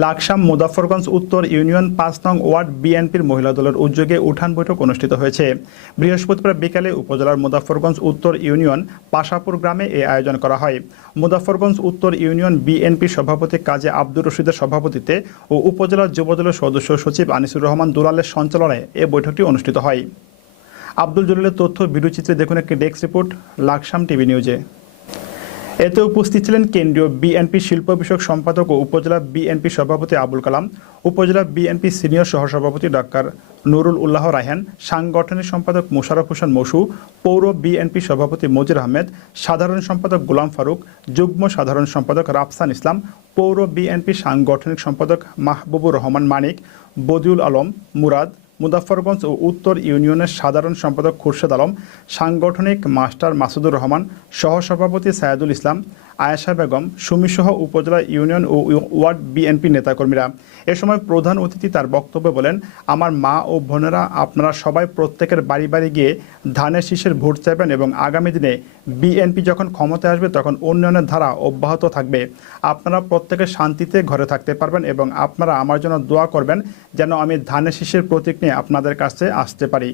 লাকসাম মুজাফরগঞ্জ উত্তর ইউনিয়ন পাঁচ নং ওয়ার্ড বিএনপির মহিলা দলের উদ্যোগে উঠান বৈঠক অনুষ্ঠিত হয়েছে। বৃহস্পতিবার বিকালে উপজেলার মুজাফরগঞ্জ উত্তর ইউনিয়ন পাশাপুর গ্রামে এই আয়োজন করা হয়। মুজাফরগঞ্জ উত্তর ইউনিয়ন বিএনপি সভাপতি কাজী আব্দুর রশিদের সভাপতিত্বে ও উপজেলার যুবদলের সদস্য সচিব আনিসুর রহমান দুলালের সঞ্চালনায় এ বৈঠকটি অনুষ্ঠিত হয়। আব্দুল জলিলের তথ্য ভিডিওচিত্রে দেখুন একটি ডেস্ক রিপোর্ট, লাকসাম টিভি নিউজে। এতে উপস্থিত ছিলেন কেন্দ্রীয় বিএনপি শিল্প বিষয়ক সম্পাদক ও উপজেলা বিএনপি সভাপতি আবুল কালাম, উপজেলা বিএনপি সিনিয়র সহসভাপতি ডাক্তার নুরুল উল্লাহ রায়হান, সাংগঠনিক সম্পাদক মোশারফ হোসেন মসু, পৌর বিএনপি সভাপতি মজির আহমেদ, সাধারণ সম্পাদক গোলাম ফারুক, যুগ্ম সাধারণ সম্পাদক রাফসান ইসলাম, পৌর বিএনপি সাংগঠনিক সম্পাদক মাহবুবুর রহমান মানিক, বদিউল আলম, মুরাদ মুজাফরগঞ্জ ও উত্তর ইউনিয়নের সাধারণ সম্পাদক খুরশেদ আলম, সাংগঠনিক মাস্টার মাসুদুর রহমান, সহসভাপতি সায়াদুল ইসলাম আয়েশা বেগম, সুমিসহ উপজেলা ইউনিয়ন ও ওয়ার্ড বিএনপি নেতাকর্মীরা। এ সময় প্রধান অতিথি তার বক্তব্যে বলেন, আমার মা ও বোনেরা, আপনারা সবাই প্রত্যেকের বাড়ি বাড়ি গিয়ে ধানের শীষের ভোট চাইবেন এবং আগামী দিনে বিএনপি যখন ক্ষমতায় আসবে, তখন উন্নয়নের ধারা অব্যাহত থাকবে। আপনারা প্রত্যেকে শান্তিতে ঘরে থাকতে পারবেন এবং আপনারা আমার জন্য দোয়া করবেন যেন আমি ধানের শীষের প্রতীক নিয়ে আপনাদের কাছে আসতে পারি।